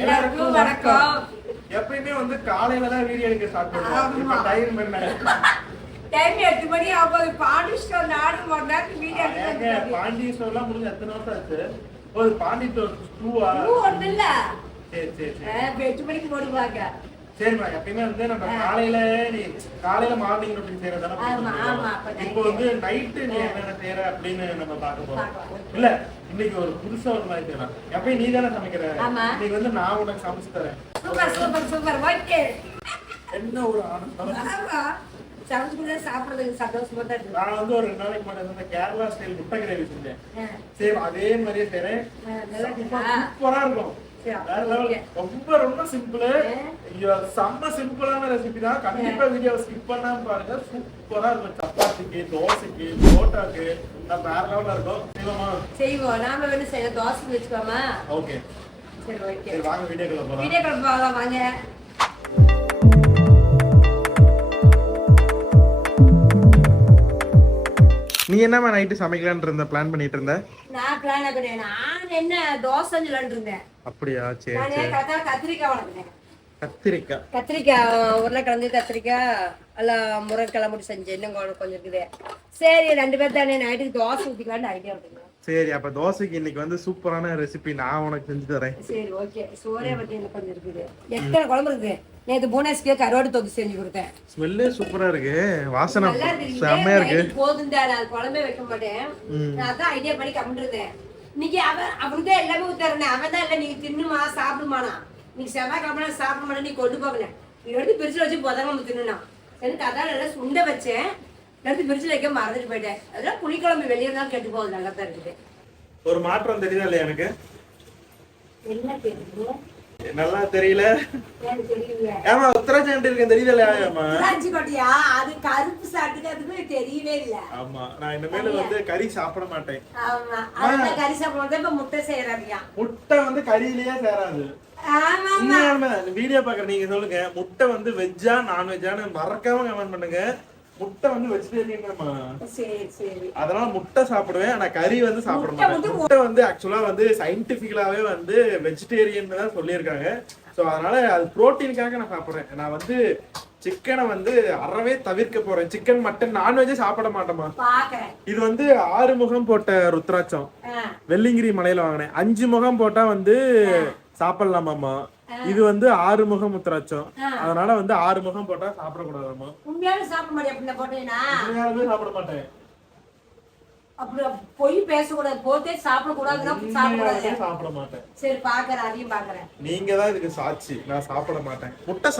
எல்லாருக்கும் வணக்கம். எப்பயுமே வந்து காலையில தான் வீடியோ எடுக்க ஸ்டார்ட் பண்ணுவோம். இப்ப டைம் என்ன? டைம் எட்டு மணி ஆகும்போது பாண்டி ஸ்டோர் நாடு ஒரு நேரத்துக்கு வீடியோ ஏங்க, பாண்டி ஸ்டோர்லாம் முடிஞ்சு எத்தனை வருஷம் ஆச்சு? ஒரு பாண்டி ஸ்டோர் டூவா ஒண்ணு இல்ல. சரி சரி எட்டு மணிக்கு போடுவாங்க. சரிம்மா எப்பயுமே வந்து நம்ம காலையில நீ காலையில மார்னிங் ரொட்டீன் செய்யறதான. இப்போ வந்து நைட்டு நீ என்னென்ன செய்யற அப்படின்னு நம்ம பார்க்க போறோம். பார்க்கலாம். இல்ல இன்னைக்கு ஒரு புதுசா ஒரு மாதிரி செய்யலாம். எப்பயும் நீ தானே சமைக்கிற. இன்னைக்கு வந்து நான் உனக்கு சமைச்சு தரேன். Super super super. ஓகே. என்ன ஒரு ஆனந்தம்? சமைச்சு சாப்பிடுறதுக்கு சந்தோஷமா தான் நான் வந்து ஒரு நாளைக்கு வந்து கேரளா ஸ்டைல் முட்டை கிரேவி செஞ்சேன். சேம் அதே மாதிரியே இருக்கா? சூப்பரா இருக்கும். ரொம்ப ரொம்ப சிம்பிள். செம்ம சிம்பிளான ரெசிபி தான். கண்டிப்பா வீடியோ ஸ்கிப் பண்ணாம பாருங்க. சூப்பரா இருக்கும். சப்பாத்திக்கு தோசைக்கு புரோட்டாக்கு. நான் வேற லெவல்ல இருக்கும். செய்வோமா? செய்வோம். நாம வேணும் செய்ய தோசை வச்சுக்கோமா? ஓகே சரி ஓகே வாங்க வீடியோக்குள்ள போலாம். வீடியோ கிளம்ப போகலாம் வாங்க. நீ என்னமா நைட்டு சமைக்கலாம்னு இருந்த? பிளான் பண்ணிட்டு இருந்த? நான் பிளான் கிடையாது நான் என்ன தோசை சொல்லலாம்னு இருந்தேன். அப்படியா? சரி நானே கத்தா கத்திரிக்காய் வளர்க்குறேன் கத்திரிக்காய். கத்திரிக்காய் உருளைக்கிழங்கு கத்திரிக்காய் எல்லாம் முருங்கைக்கிழங்கு செஞ்சேன். இன்னும் கொஞ்சம் கொஞ்சம் இருக்குது. சரி ரெண்டு பேர் தானே நைட்டுக்கு தோசை ஊற்றிக்கலான்னு ஐடியா இருக்குங்க சரி அப்ப தோசைக்கு இன்னைக்கு வந்து சூப்பரான ரெசிபி நான் உனக்கு செஞ்சு தரேன். சரி ஓகே சோறே பற்றி இன்னும் கொஞ்சம் இருக்குது. எத்தனை குழம்பு இருக்குது நேற்று புவனேஸ்க்கு கருவாடு தொகுதி செஞ்சு கொடுத்தேன். ஸ்மெல்லே சூப்பரா இருக்கு. வாசனை செம்மையா இருக்கு. போதும் நான் குழம்பே வைக்க மாட்டேன். நான் அதான் ஐடியா பண்ணி கம்மிருந்தேன் இன்னைக்கு அவன் அவனுக்கு தான் எல்லாமே ஊத்தாருனே. அவன் தான் இல்லை நீங்க தின்னுமா சாப்பிடுமானா? நீங்க செவ்வாய்க்கிழமை சாப்பிட மாட்டேன் நீ கொண்டு போகல. நீ எடுத்து பிரிட்ஜில் வச்சு புதங்க தின்னுனா. எனக்கு அதான் நல்லா சுண்ட வச்சேன். எடுத்து பிரிட்ஜில் வைக்க மறந்துட்டு போயிட்டேன். அதெல்லாம் புளிக்குழம்பு வெளியே தான் கெட்டு போகுது நல்லா தான் இருக்குது. ஒரு மாற்றம் தெரியுதா இல்லையா எனக்கு? என்ன தெரியும் நல்லா தெரியல. ஏமா உத்தராச்சண்ட் இருக்கேன் அது கருப்பு சாப்பிட்டு அதுக்கு தெரியவே இல்லை. ஆமா நான் இனிமேல் வந்து கறி சாப்பிட மாட்டேன். ஆமா. அதுதான் கறி சாப்பிடுறது இப்ப முட்டை செய்யறாங்க முட்டை வந்து கறியிலேயே சேராது. ஆமா வீடியோ பாக்குற நீங்க சொல்லுங்க முட்டை வந்து வெஜ்ஜா நான்வெஜ்ஜான்னு மறக்காம கமெண்ட் பண்ணுங்க. முட்டை வந்து வெஜிடேரியன்மா சரி சரி. அதனால முட்டை சாப்பிடுவேன் ஆனா கறி வந்து சாப்பிட முட்டை மாட்டேன். முட்டை வந்து ஆக்சுவலா வந்து சயின்டிபிக்கலாவே வந்து வெஜிடேரியன் தான் சொல்லியிருக்காங்க. ஸோ அதனால அது புரோட்டீனுக்காக நான் சாப்பிடுறேன். நான் வந்து சிக்கனை வந்து அறவே தவிர்க்க போறேன். சிக்கன் மட்டன் நான்வெஜ்ஜே சாப்பிட மாட்டேமா இது வந்து ஆறு முகம் போட்ட ருத்ராட்சம். வெள்ளிங்கிரி மலையில வாங்கினேன். அஞ்சு முகம் போட்டா வந்து சாப்பிடலாமாமா இது வந்து ஆறு முகம் உத்திராட்சம் அதனால வந்து ஆறு முகம் போட்டா சாப்பிடக்கூடாதாமா உண்மையாவே சாப்பிட மாட்டேன் சாப்பிட மாட்டேன். அப்படி பொய் பேசக்கூடாது போத்தே சாப்பிடக்கூடாது உண்மையாலுமே சாப்பிட மாட்டேன். சரி பாக்குறேன் அதையும் பாக்குறேன். நீங்க தான் இதுக்கு சாட்சி. நான் சாப்பிட மாட்டேன். முட்டை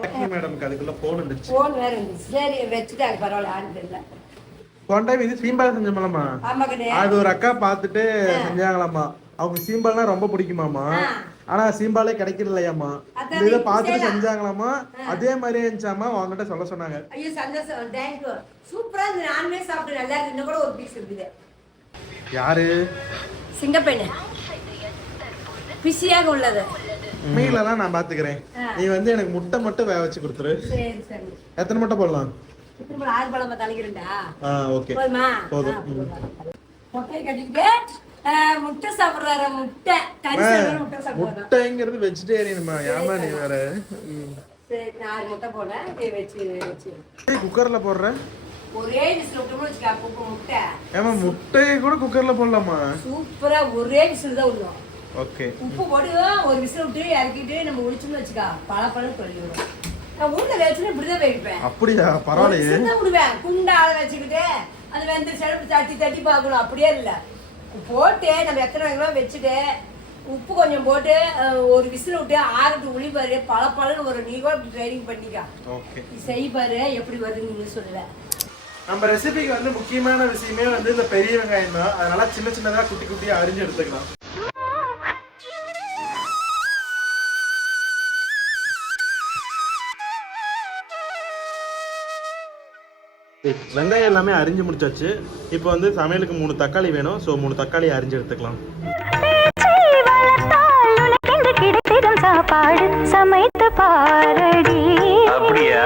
லக்ஷ்மி மேடம்க்கு அதுக்குள்ள போன் வந்துச்சு போன் வேற இருந்துச்சு சரி வச்சுட்டாங்க பரவாயில்ல ஆண்டு இல்லை. போன டைம் இது சீம்பால் கிடையாது அது ஒரு அக்கா பார்த்துட்டு செஞ்சாங்களாமா அவங்க சீம்பால்னா ரொம்ப பிடிக்குமாமா. ஆனா சீம்பாலே கிடைக்கிறது இல்லையாமா இதை நீ பார்த்துட்டு. செஞ்சாங்களாமா அதே மாதிரியே இருந்துச்சாமா அவங்ககிட்ட சொல்ல சொன்னாங்க. ஐயோ சந்தோஷம். தேங்க்யூ சூப்பரா இருந்து நானுமே சாப்பிட்டு நல்லா இருக்கு. இன்னும் கூட ஒரு பீஸ் இருக்குது. யாரு? சிங்கப்பெண்ணு பிஸியாக உள்ளது. மீன்லாம் நான் பாத்துக்கிறேன். நீ வந்து எனக்கு முட்டை மட்டும் வேக வச்சு கொடுத்துரு. எத்தனை முட்டை போடலாம்? ஆறு பழமா தலைக்கிறேன்டா ஆ ஓகே. போதுமா? போதும். முட்டை சாப்பிடுறாரு முட்டை. கறி சாப்பிடுற முட்டை சாப்பிடுறாரு. முட்டைங்கிறது வெஜிடேரியன்மா ஏமா நீ வேற. சரி நாலு முட்டை இதை வச்சு வச்சு. குக்கர்ல போடுற? ஒரே விசில் விட்டோம்னு வச்சுக்கா முட்டை. ஏமா முட்டையை கூட குக்கர்ல போடலாமா? சூப்பரா ஒரே விசில் தான் விடணும் ஓகே. உப்பு போட்டு ஒரு விசில் விட்டு இறக்கிட்டு நம்ம ஒழிச்சோம்னு வச்சுக்கா பல பழம் நான் ஊர்ல வச்சுன்னு இப்படிதான் வைப்பேன் அப்படியா? பரவாயில்லையே. விடுவேன் குண்டா ஆள வச்சுக்கிட்டு அது வெந்த செலவு தட்டி தட்டி பார்க்கணும். அப்படியே இல்ல. போட்டு நம்ம எத்தனை வேணுமோ வச்சுட்டு உப்பு கொஞ்சம் போட்டு ஒரு விசில் விட்டு ஆறுட்டு உளி பாரு. பல பழம் ஒரு நீ கூட ட்ரைனிங் பண்ணிக்கா. ஓகே செய் பாரு எப்படி வருதுன்னு நீ சொல்லுவ. நம்ம ரெசிபிக்கு வந்து முக்கியமான விஷயமே வந்து இந்த பெரிய வெங்காயம் தான். அதனால சின்ன சின்னதா குட்டி குட்டியா அரிஞ்சு எடுத்துக்கலாம். வெங்காயம் எல்லாமே அரிஞ்சு முடிச்சாச்சு. இப்போ வந்து சமையலுக்கு மூணு தக்காளி வேணும். ஸோ மூணு தக்காளி அரிஞ்சு எடுத்துக்கலாம். சமைத்து பாரடி அப்படியா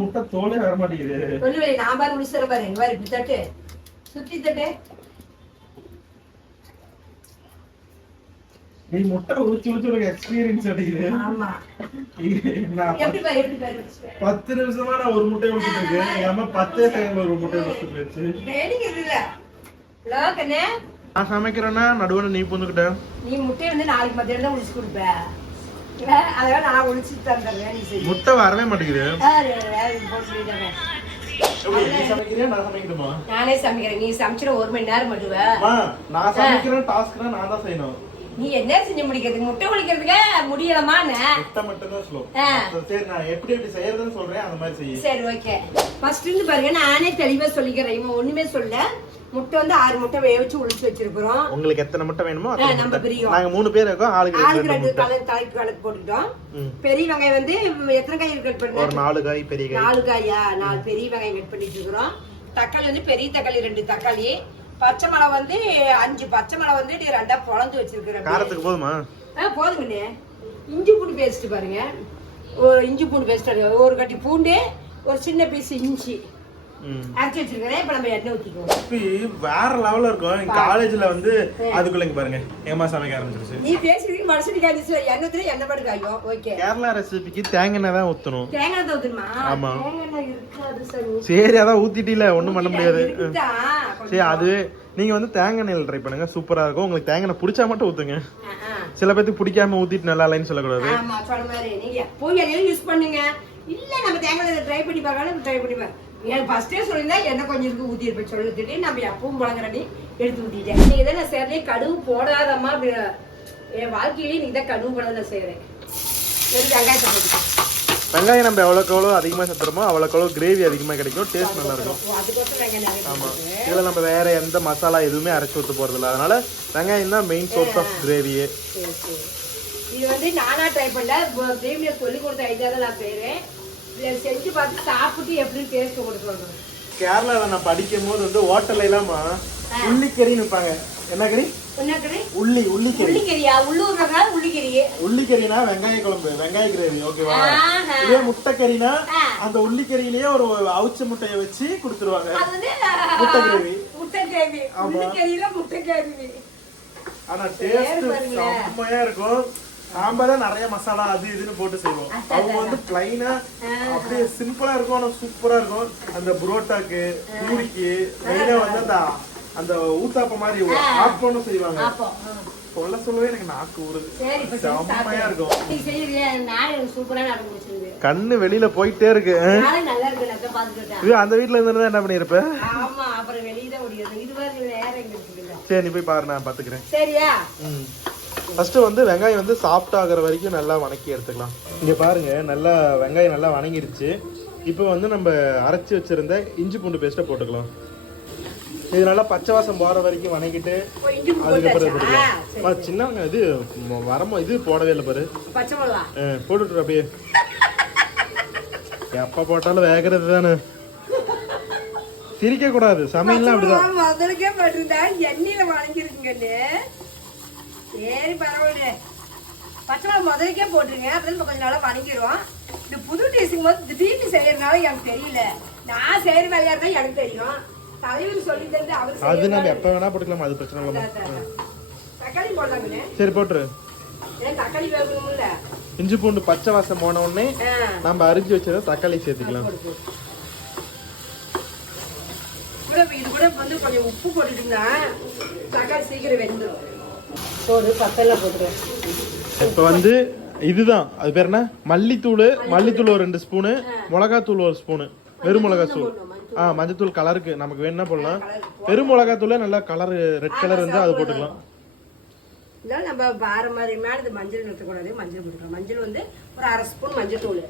முட்டை தோலே வர மாட்டேங்குது? நான் பாரு முடிச்சுற பாரு. இங்க பாரு இப்படி தட்டு. சுத்தி தட்டு. நீ முட்டை ஊத்தி ஊத்தி உனக்கு எக்ஸ்பீரியன்ஸ் அடிக்குது. பத்து நிமிஷமா நான் ஒரு முட்டை ஊத்திட்டு இருக்கேன். எங்க அம்மா பத்தே செகண்ட்ல ஒரு முட்டை ஊத்திட்டு போயிடுச்சு. நான் சமைக்கிறேன்னா நடுவில் நீ புந்துக்கிட்ட. நீ முட்டையை வந்து நாளைக்கு மத்தியானம் தான் உளிச்சு கொடுப்ப. இல்ல, அதெல்லாம் நான் உளிச்சு தந்துடுறேன் முட்டை வரவே மாட்டேங்குது. நான் சமைக்கணுமா நானே சமைக்கிறேன். நீ சமைச்சிட ஒரு மணி நேரம் மட்டுவ அம்மா, நான் சமைக்கிறேன் டாஸ்க்னா நான் தான் செய்யணும். நீ என்ன செஞ்சு முடிக்கிறதுக்கு? முட்டை ஒழிக்கிறதுக்கு முடியலமான்னு. முட்டை மட்டும் தான் ஸ்லோ. சரி நான் எப்படி எப்படி செய்யறதுன்னு சொல்றேன் அந்த மாதிரி செய்ய. சரி ஓகே. ஃபர்ஸ்ட் இருந்து பாருங்க நானே தெளிவா சொல்லிக்கிறேன். இவன் ஒண்ணுமே சொல்ல. முட்டை வந்து ஆறு முட்டை வேக வச்சு உளிச்சு வச்சிருக்கிறோம். உங்களுக்கு எத்தனை முட்டை வேணுமோ நம்ம. பிரியோம். நாங்க மூணு பேர் இருக்கோம் ஆளுக்கு ஆளுக்கு ரெண்டு தலைக்கு கணக்கு போட்டுட்டோம். பெரிய வெங்காயம் வந்து எத்தனை காய் கட் ஒரு பண்ண நாலு காய் பெரிய காய். நாலு காயா? நாலு பெரிய வெங்காயம் கட் பண்ணிட்டு இருக்கிறோம். தக்காளி வந்து பெரிய தக்காளி ரெண்டு தக்காளி. பச்சை மிளகா வந்து அஞ்சு பச்சை மிளகா வந்து இப்படி ரெண்டா பொழந்து வச்சிருக்கிறேன் காரத்துக்கு போதுமா? ஆ போதுங்கண்ணே இஞ்சி பூண்டு பேஸ்ட் பாருங்க. ஒரு இஞ்சி பூண்டு பேஸ்ட் ஒரு கட்டி பூண்டு ஒரு சின்ன பீஸ் இஞ்சி. அரைச்சி வச்சிருக்கிறேன் இப்ப நம்ம எண்ணெய் ஊத்திக்குவோம். இப்ப வேற லெவல்ல இருக்கும். காலேஜ்ல வந்து அதுக்குள்ள இங்க பாருங்க. ஏமா சமைக்க ஆரம்பிச்சிருச்சு? நீ பேசுறதுக்கு மனசுக்கு காய்ச்சி எண்ணத்துல எண்ணெய் பாடு காயும் ஓகே. கேரளா ரெசிபிக்கு தேங்காய் எண்ணெய் தான் ஊத்தணும். தேங்காய் தோத்துமா ஆமா. தேங்காய் எண்ணெய் இருக்காது சரி. அதான் ஊத்திட்டில. ஒண்ணும் பண்ண முடியாது? சரி அது நீங்க வந்து தேங்காய் எண்ணெயில் ட்ரை பண்ணுங்க. சூப்பரா இருக்கும். உங்களுக்கு தேங்காய் பிடிச்சா மட்டும் ஆ. சில பேத்துக்கு பிடிக்காம ஊத்திட்டு நல்லா இல்லைன்னு சொல்லக்கூடாது. ஆமா சொன்ன மாதிரி. நீங்க எப்பவும் எண்ணெய் யூஸ் பண்ணுங்க. இல்ல நம்ம தேங்காய் ட்ரை பண்ணி பார்க்கலாம் ட்ரை பண்ணி எனக்கு ஃபர்ஸ்டே சொல்லியிருந்தா எண்ணெய் கொஞ்சம் இருக்கு ஊத்தி இருப்பேன் சொல்லிட்டு நம்ம எப்பவும் புழங்குறடி எடுத்து ஊத்திட்டேன். நீங்க தான் நான் சேர்றே கடுகு போடாதம்மா அப்படி என் வாழ்க்கையிலேயே நீங்க தான் கடுகு போடாத நான் செய்யறேன் வெறும் வெங்காயத்தை போட்டுக்கேன் வெங்காயம் நம்ம எவ்வளோக்கு எவ்வளோ அதிகமாக சேர்த்துறோமோ அவ்வளோக்கு எவ்வளோ கிரேவி அதிகமாக கிடைக்கும். டேஸ்ட் நல்லா இருக்கும். ஓ, அதுக்கோசரம் வெங்காயம் நிறைய ஆமா. போட்டுக்கிறேன். இதுல நம்ம வேற எந்த மசாலா எதுவுமே அரைச்சு ஊத்த போறது இல்ல. அதனால வெங்காயம் தான் மெயின் சோர்ஸ் ஆஃப் கிரேவியே. இது வந்து நானா ட்ரை பண்ணல. சொல்லி கொடுத்த ஐடியா தான் நான் செய்றேன். இதை செஞ்சு பார்த்து சாப்பிட்டு எப்படி டேஸ்ட் கொடுக்க சொல்றேன் கேரளால நான் படிக்கும் போது வந்து ஹோட்டல்ல எல்லாமா உள்ளிக்கறின்னு வைப்பாங்க என்ன கறி? உள்ளி உள்ளிக்கறி. உள்ளிக்கறியா? உள்ளூர்னால உள்ளிக்கறி? உள்ளிக்கறினா வெங்காய குழம்பு வெங்காய கிரேவி ஓகேவா. இதே முட்டை கறினா. அந்த உள்ளிக்கறியிலேயே ஒரு அவிச்ச முட்டையை வச்சு கொடுத்துருவாங்க. முட்டை கிரேவி. முட்டை கிரேவி. உள்ளிக்கறியில முட்டை கிரேவி ஆனா டேஸ்ட். செம்மையா இருக்கும். நாம தான் நிறைய மசாலா அது இதுன்னு போட்டு செய்வோம். அவங்க வந்து பிளைனா அப்படியே சிம்பிளா இருக்கும் ஆனா சூப்பரா இருக்கும். அந்த புரோட்டாக்கு பூரிக்கு மெயினா வந்து அந்த அந்த ஊத்தாப்ப மாதிரி ஆப்பம்னு செய்வாங்க. சொல்ல சொல்லவே எனக்கு நாக்கு ஊறுது. சரி இப்ப செஞ்சு செம்மையா. இருக்கும். கண்ணு வெளியில போயிட்டே இருக்கு. அந்த வீட்ல இருந்தா என்ன பண்ணிருப்ப சரி நீ போய் பாரு நான் பாத்துக்கிறேன். சரியா? ம் ஃபர்ஸ்ட் வந்து வெங்காயம் வந்து சாஃப்ட் ஆகுற வரைக்கும் நல்லா வணக்கி எடுத்துக்கலாம். இங்க பாருங்க நல்லா வெங்காயம் நல்லா வணங்கிருச்சு இப்போ வந்து நம்ம அரைச்சி வச்சிருந்த இஞ்சி பூண்டு பேஸ்ட்டை போட்டுக்கலாம். இது நல்லா பச்சை வாசம் போற வரைக்கும் வணங்கிட்டு ஒரு இஞ்சி பூண்டு அதுக்கப்புறம்? போட்டுக்கலாம். சரி. ஆ, சின்ன வெங்காயம் இது வரமோ இது போடவே இல்லை பாரு. போட்டுட்டு அப்படியே. எப்ப போட்டாலும் வேகிறது தானே. சிரிக்க கூடாது சமையல்லாம் அப்படிதான். சரி பரவாயில்ல பச்சை மிளகா முதலுக்கே போட்டுருங்க. நம்ம கொஞ்சம் நாளா வணங்கிடும் இந்த புது டேஸ்ட்டுக்கும் போது திடீர்னு செய்யறதுனால எனக்கு தெரியல. நான் செய்யற வேலையா இருந்தா எனக்கு தெரியும். தலைவர் சொல்லி தந்து அவர் அது நம்ம. எப்ப வேணா போட்டுக்கலாம். அது பிரச்சனை இல்லை. தக்காளி போடலாங்கண்ணே சரி போட்டுரு. ஏன் தக்காளி வேகணும்ல. இஞ்சி பூண்டு பச்சை வாசம் போன உடனே நம்ம அரிஞ்சு வச்சத தக்காளி சேர்த்துக்கலாம். இது கூட வந்து கொஞ்சம் உப்பு போட்டுட்டீங்கன்னா தக்காளி சீக்கிரம் வெந்துடும் பத்தெல்லாம் போட்டுருவேன் இப்போ வந்து இதுதான். அது பேர் என்ன? மல்லித்தூள். மல்லித்தூள் ஒரு ரெண்டு ஸ்பூனு மிளகாத்தூள் ஒரு ஸ்பூனு வெறும் மிளகாத்தூள். ஆ மஞ்சத்தூள் கலருக்கு நமக்கு வேணும்னா போடலாம். வெறும் மிளகாத்தூளே நல்லா கலர் ரெட் கலர் இருந்தால் அது போட்டுக்கலாம். இல்லை நம்ம பாரம்பரியமான இது மஞ்சள் நிறுத்தக்கூடாது. மஞ்சள் போட்டுக்கலாம். மஞ்சள் வந்து ஒரு அரை ஸ்பூன் மஞ்சள் தூள்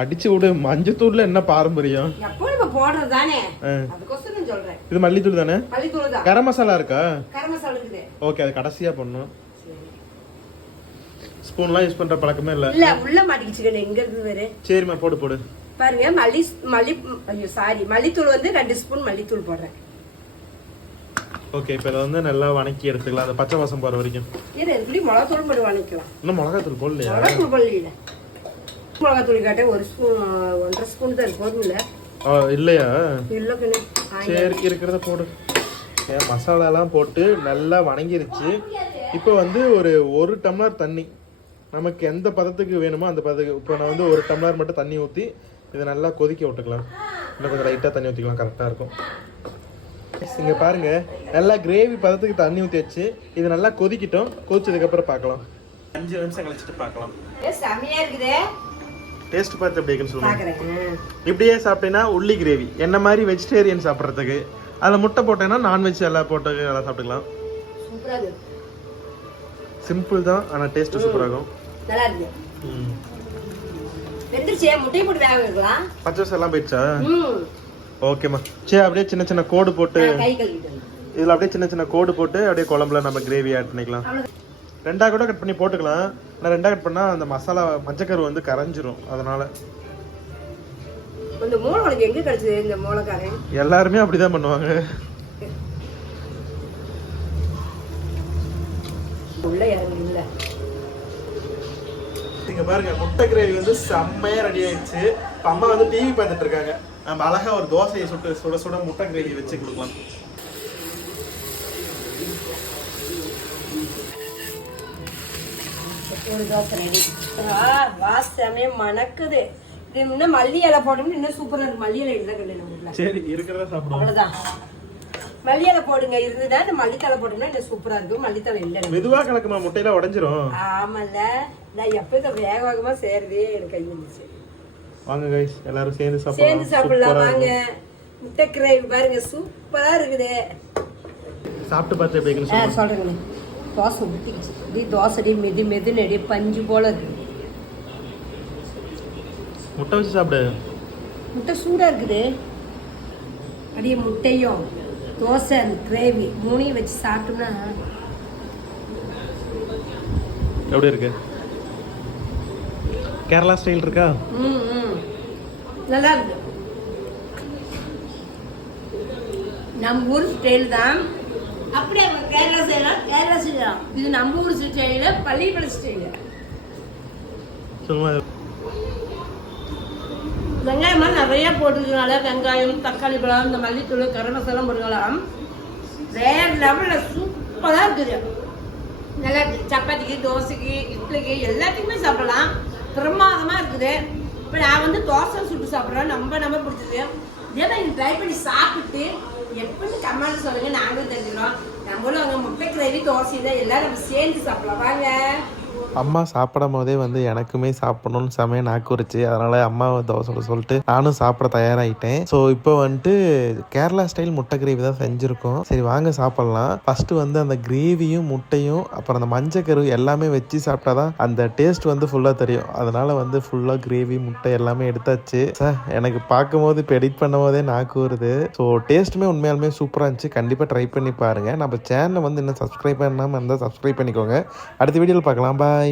அடிச்சு விடு. மஞ்சத்தூள்ல என்ன பாரம்பரியம்? போடுறது தானே? இது மல்லித்தூள் தானே? கரம் மசாலா இருக்கா? ஓகே அது கடைசியா பண்ணணும் ஸ்பூன்லாம் யூஸ் பண்ற பழக்கமே இல்லை. இல்ல உள்ள மாட்டிக்கிச்சுக்கணும் எங்க இருந்து வேறு. சரிம்மா போடு போடு. பாருங்க மல்லி மல்லி ஐயோ சாரி மல்லித்தூள் வந்து ரெண்டு ஸ்பூன் மல்லித்தூள் போடுறேன். ஓகே இப்போ இதை வந்து நல்லா வணக்கி எடுத்துக்கலாம். அந்த பச்சை வாசம் போகிற வரைக்கும். இது எப்படி மிளகாத்தூள் மட்டும் வாங்கிக்கலாம் இன்னும் மிளகாத்தூள் போடலையா? மிளகாத்தூள் போடல மிளகாத்தூள் காட்ட ஒரு ஸ்பூன் ஒன்றரை ஸ்பூன் தான் இருக்கு. போதும் இல்ல? ஆ, இல்லையா? இல்ல கண்ணு சரி இருக்கிறத போடு. மசாலாலாம் போட்டு நல்லா வணங்கிருச்சு. இப்போ வந்து ஒரு ஒரு டம்ளர் தண்ணி. நமக்கு எந்த பதத்துக்கு வேணுமோ அந்த பதத்துக்கு. இப்போ நான் வந்து ஒரு டம்ளர் மட்டும் தண்ணி ஊற்றி இதை நல்லா கொதிக்க விட்டுக்கலாம். இன்னும் கொஞ்சம் லைட்டாக தண்ணி ஊற்றிக்கலாம் கரெக்டாக இருக்கும். இங்கே பாருங்க. நல்லா கிரேவி பதத்துக்கு தண்ணி ஊற்றி வச்சு இது நல்லா கொதிக்கிட்டோம். கொதிச்சதுக்கப்புறம் பார்க்கலாம். அஞ்சு நிமிஷம் கழிச்சிட்டு பார்க்கலாம். ஏ, செமையா இருக்குதே. டேஸ்ட் பார்த்து எப்படி இருக்குன்னு சொல்லுங்க. இப்படியே சாப்பிட்டேன்னா உள்ளி கிரேவி என்ன மாதிரி வெஜிடேரியன் சாப்பிட்றதுக்கு? அதில் முட்டை போட்டேன்னா நான்வெஜ் எல்லாம் போட்டு எல்லாம் சாப்பிட்டுக்கலாம். சிம்பிள் தான் ஆனால் டேஸ்ட்டு சூப்பராக இருக்கும். நல்லா இருக்கு. ம். வெந்துருச்சே முட்டையை போட்டு வேக வைக்கலாம் பச்சை வசம் எல்லாம் போயிடுச்சா? ஓகேம்மா சரி அப்படியே சின்ன சின்ன கோடு போட்டு இதில் அப்படியே சின்ன சின்ன கோடு போட்டு அப்படியே குழம்புல நம்ம கிரேவி ஆட் பண்ணிக்கலாம். ரெண்டா கூட கட் பண்ணி போட்டுக்கலாம். ஆனால் ரெண்டா கட் பண்ணால் அந்த மசாலா மஞ்சக்கரு வந்து கரைஞ்சிரும். அதனால இந்த மூளை எங்க கிடைச்சது இந்த மூளைக்காரன் எல்லாருமே அப்படிதான் பண்ணுவாங்க. உள்ள இறங்கி இல்ல. இங்க பாருங்க முட்டை கிரேவி வந்து செம்மையா ரெடி ஆயிடுச்சு. இப்ப அம்மா வந்து டிவி பார்த்துட்டு இருக்காங்க. நம்ம அழகா ஒரு தோசையை சுட்டு சுட சுட முட்டை கிரேவி வச்சு கொடுக்கலாம். ஒரு தோசை ரெடி வாசமே மணக்குது. இது இன்னும் மல்லி இலை போட்டோம்னா இன்னும் சூப்பரா இருக்கு. மல்லி இலை இல்லை நம்ம வீட்டுல சரி இருக்கிறத சாப்பிடுவோம். அவ்வளவுதான். மல்லி இலை போடுங்க. இருந்ததா இந்த மல்லித்தலை போட்டோம்னா இன்னும் சூப்பரா இருக்கும். மல்லித்தலை இல்லை எனக்கு. மெதுவா கலக்குமா? முட்டையில உடைஞ்சிரும். ஆமால்ல. நான் எப்ப இதை வேக வேகமா செய்யறதே எனக்கு கை வந்துச்சு வாங்க கைஸ் எல்லாரும் சேர்ந்து சேர்ந்து சாப்பிடலாம். சாப்பிடலாம் சூப்பரா வாங்க. முட்டை கிரேவி பாருங்க. சூப்பரா இருக்குது. சாப்பிட்டு பார்த்து எப்படி சொல்றேங்கண்ணே தோசை ஊற்றிக்கிச்சு இப்படி தோசை அடி மெது மெது நடி பஞ்சு போல இருக்கு முட்டை வச்சு சாப்பிடு முட்டை சூடா இருக்குது அப்படியே முட்டையும் தோசை அந்த கிரேவி மூணையும் வச்சு சாப்பிட்டோம்னா எப்படி இருக்கு கேரளா ஸ்டைல் இருக்கா ம் நல்லா இருக்கு நம்ம ஊர் ஸ்டைல் தான் அப்படியே அவங்க கேரளா செய்யலாம் கேரளா செய்யலாம் இது நம்ம ஊர் ஸ்டைல பள்ளிப்பட ஸ்டைல சொல்லுங்க வெங்காயமாக நிறைய போட்டுருக்கனால வெங்காயம் தக்காளி பழம் இந்த மல்லித்தூள் கரம் மசாலா போட்டுக்கலாம். வேற லெவலில் சூப்பராக இருக்குது. நல்லா சப்பாத்திக்கு தோசைக்கு இட்லிக்கு எல்லாத்துக்குமே சாப்பிடலாம். பிரமாதமாக இருக்குது. இப்போ நான் வந்து தோசை சுட்டு சாப்பிட்றேன். நம்ம நம்ம பிடிச்சது. இதே மாதிரி ட்ரை பண்ணி சாப்பிட்டு எப்படின்னு கமெண்ட் சொல்லுங்க நாங்களும் தெரிஞ்சுக்கிறோம். நம்மளும் அங்கே முட்டை கிரேவி தோசை தான் எல்லாரும் நம்ம சேர்ந்து சாப்பிடலாம். வாங்க. அம்மா சாப்பிடும் போதே வந்து எனக்குமே சாப்பிடணும்னு செமையாக நாக்குறிச்சு அதனால் அதனால அம்மாவை தோசை சொல்லிட்டு நானும் சாப்பிட தயாராகிட்டேன் ஸோ இப்போ வந்துட்டு கேரளா ஸ்டைல் முட்டை கிரேவி தான் செஞ்சுருக்கோம். சரி வாங்க சாப்பிட்லாம். ஃபர்ஸ்ட் வந்து அந்த கிரேவியும் முட்டையும் அப்புறம் அந்த மஞ்சக்கரு எல்லாமே வச்சு சாப்பிட்டா தான் அந்த டேஸ்ட் வந்து ஃபுல்லாக தெரியும். அதனால வந்து ஃபுல்லாக கிரேவி முட்டை எல்லாமே எடுத்தாச்சு. சார் எனக்கு பார்க்கும்போது இப்போ எடிட் பண்ணும் போதே நாக்கு வருது ஸோ டேஸ்ட்டுமே உண்மையாலுமே சூப்பராக இருந்துச்சு. கண்டிப்பாக ட்ரை பண்ணி பாருங்கள் நம்ம சேனலை வந்து இன்னும் சப்ஸ்கிரைப் பண்ணாமல் இருந்தால் சப்ஸ்கிரைப் பண்ணிக்கோங்க. அடுத்த வீடியோவில் பார்க்கலாம். பாய்